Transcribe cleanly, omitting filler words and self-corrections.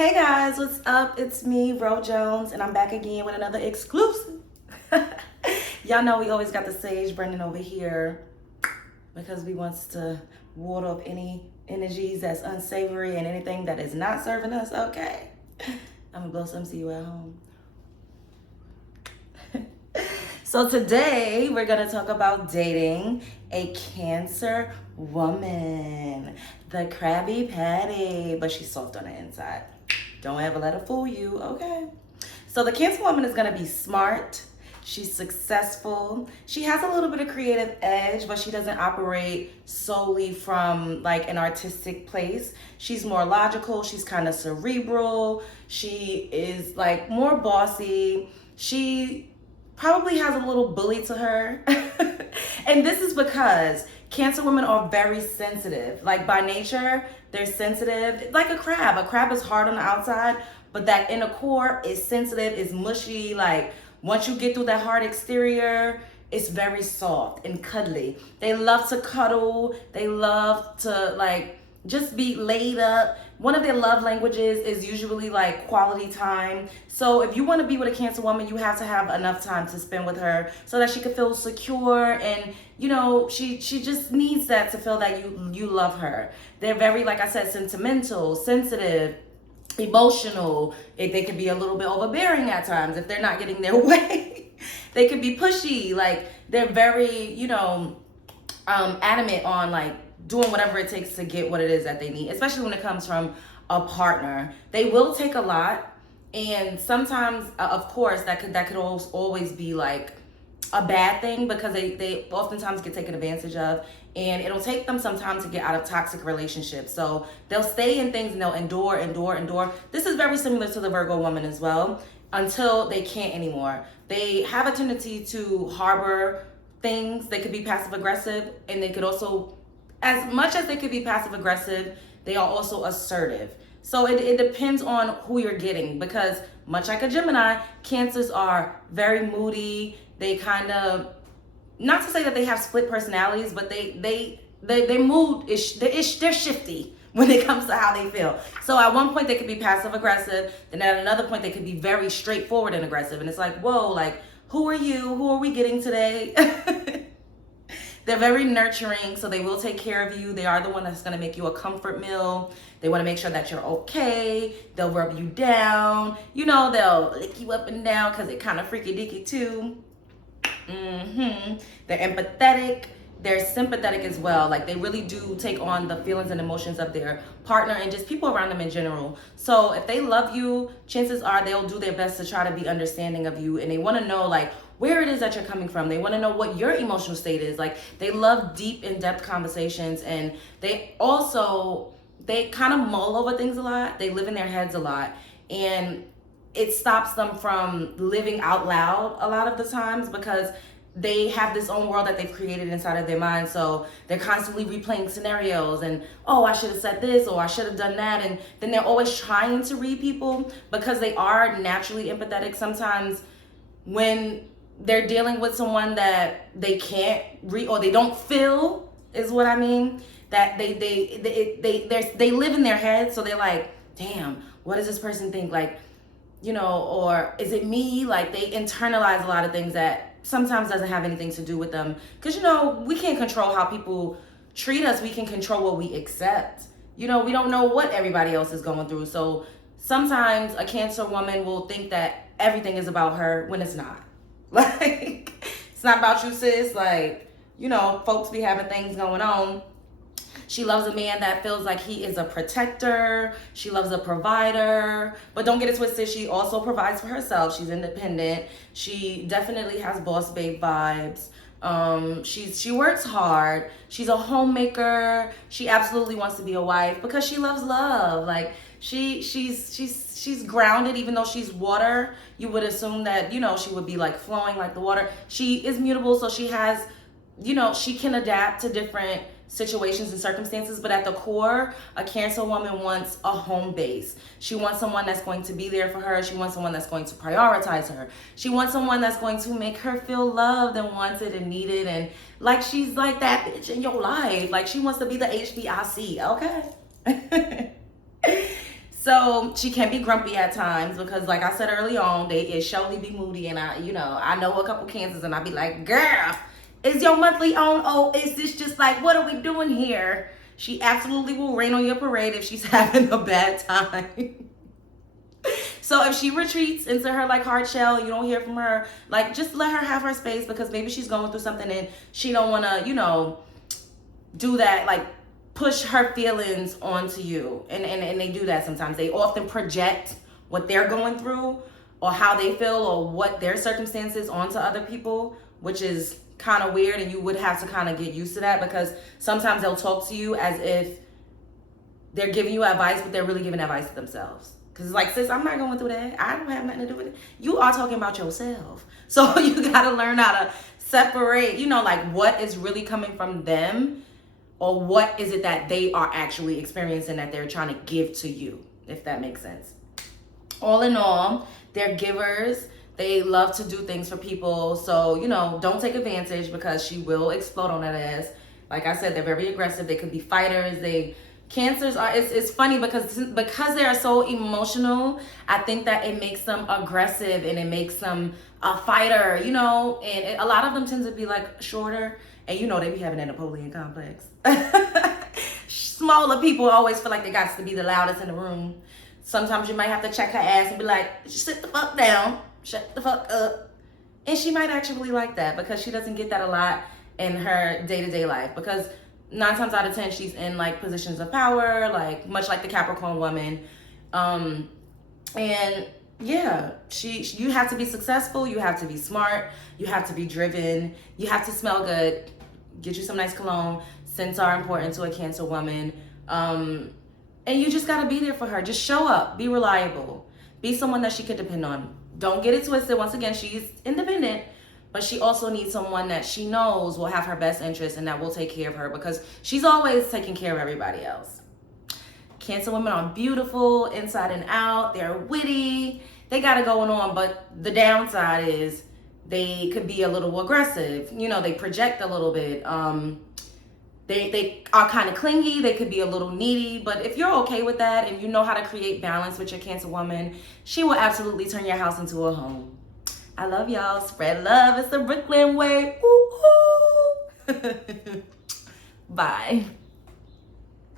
Hey guys, what's up? It's me, Ro Jones, and I'm back again with another exclusive. Y'all know we always got the sage burning over here because we wants to ward off any energies that's unsavory and anything that is not serving us, okay? I'm gonna blow some to you at home. So today we're gonna talk about dating a Cancer woman, the Crabby Patty, but she's soft on the inside. Don't ever let her fool you, okay? So the Cancer woman is gonna be smart. She's successful. She has a little bit of creative edge, but she doesn't operate solely from like an artistic place. She's more logical. She's kind of cerebral. She is like more bossy. She probably has a little bully to her. And this is because Cancer women are very sensitive. Like by nature, they're sensitive. Like a crab. A crab is hard on the outside, but that inner core is sensitive, is mushy. Like once you get through that hard exterior, it's very soft and cuddly. They love to cuddle. They love to like just be laid up. One of their love languages is usually like quality time. So if you want to be with a Cancer woman, you have to have enough time to spend with her so that she can feel secure, and you know, she just needs that to feel that you love her. They're very, like I said, sentimental, sensitive, emotional. They can be a little bit overbearing at times if they're not getting their way. They can be pushy. Like they're very, adamant on like doing whatever it takes to get what it is that they need, especially when it comes from a partner. They will take a lot, and sometimes, of course, that could always be like a bad thing because they oftentimes get taken advantage of, and it'll take them some time to get out of toxic relationships. So they'll stay in things and they'll endure. This is very similar to the Virgo woman as well, until they can't anymore. They have a tendency to harbor things. They could be passive aggressive, and they could also, as much as they could be passive aggressive, they are also assertive. So it depends on who you're getting, because much like a Gemini, Cancers are very moody. They kind of, not to say that they have split personalities, but their mood is they're shifty when it comes to how they feel. So at one point they could be passive aggressive, then at another point they could be very straightforward and aggressive. And it's like, whoa, like who are you? Who are we getting today? They're very nurturing, so they will take care of you. They are the one that's going to make you a comfort meal. They want to make sure that you're okay. They'll rub you down. You know, they'll lick you up and down because they're kind of freaky dicky too. They're empathetic. They're sympathetic as well. Like they really do take on the feelings and emotions of their partner and just people around them in general. So if they love you, chances are they'll do their best to try to be understanding of you, and they want to know like where it is that you're coming from. They want to know what your emotional state is. Like they love deep, in-depth conversations, and they kind of mull over things a lot. They live in their heads a lot, and it stops them from living out loud a lot of the times because they have this own world that they've created inside of their mind. So they're constantly replaying scenarios and, oh, I should have said this or I should have done that. And then they're always trying to read people because they are naturally empathetic. Sometimes when they're dealing with someone that they can't read or they don't feel, is what I mean, that they live in their head. So they're like, damn, what does this person think? Like, or is it me? Like they internalize a lot of things that sometimes doesn't have anything to do with them. Because, we can't control how people treat us. We can control what we accept. We don't know what everybody else is going through. So sometimes a Cancer woman will think that everything is about her when it's not. Like, it's not about you, sis. Like, folks be having things going on. She loves a man that feels like he is a protector. She loves a provider. But don't get it twisted, she also provides for herself. She's independent. She definitely has boss babe vibes. She works hard. She's a homemaker. She absolutely wants to be a wife because she loves love. Like she's grounded, even though she's water. You would assume that, she would be like flowing like the water. She is mutable, so she has, she can adapt to different situations and circumstances, but at the core, a Cancer woman wants a home base. She wants someone that's going to be there for her. She wants someone that's going to prioritize her. She wants someone that's going to make her feel loved and wanted and needed, and like she's like that bitch in your life. Like she wants to be the HBIC, okay? So she can be grumpy at times because, like I said early on, it surely be moody. And I know a couple Cancers, and I be like, girl, is your monthly on? Oh, is this just like, what are we doing here? She absolutely will rain on your parade if she's having a bad time. So if she retreats into her like hard shell, you don't hear from her, like just let her have her space, because maybe she's going through something and she don't want to, do that, like push her feelings onto you. And they do that sometimes. They often project what they're going through or how they feel or what their circumstances onto other people, which is kind of weird, and you would have to kind of get used to that, because sometimes they'll talk to you as if they're giving you advice, but they're really giving advice to themselves. Because it's like, sis, I'm not going through that. I don't have nothing to do with it. You are talking about yourself. So you got to learn how to separate, like what is really coming from them, or what is it that they are actually experiencing that they're trying to give to you, if that makes sense. All in all, they're givers. They love to do things for people. So, don't take advantage, because she will explode on that ass. Like I said, they're very aggressive. They could be fighters. Cancers are, it's funny because they are so emotional. I think that it makes them aggressive, and it makes them a fighter, and a lot of them tend to be like shorter, and they be having that Napoleon complex. Smaller people always feel like they got to be the loudest in the room. Sometimes you might have to check her ass and be like, sit the fuck down, shut the fuck up. And she might actually like that, because she doesn't get that a lot in her day-to-day life, because 9 times out of 10 she's in like positions of power, like much like the Capricorn woman. And yeah, you have to be successful, you have to be smart, you have to be driven, you have to smell good, get you some nice cologne. Scents are important to a Cancer woman. And you just got to be there for her. Just show up, be reliable, be someone that she can depend on. Don't get it twisted. Once again, she's independent, but she also needs someone that she knows will have her best interest and that will take care of her, because she's always taking care of everybody else. Cancer women are beautiful inside and out. They're witty. They got it going on, but the downside is they could be a little aggressive. They project a little bit. They are kind of clingy. They could be a little needy. But if you're okay with that and you know how to create balance with your Cancer woman, she will absolutely turn your house into a home. I love y'all. Spread love. It's the Brooklyn way. Ooh, ooh. Bye.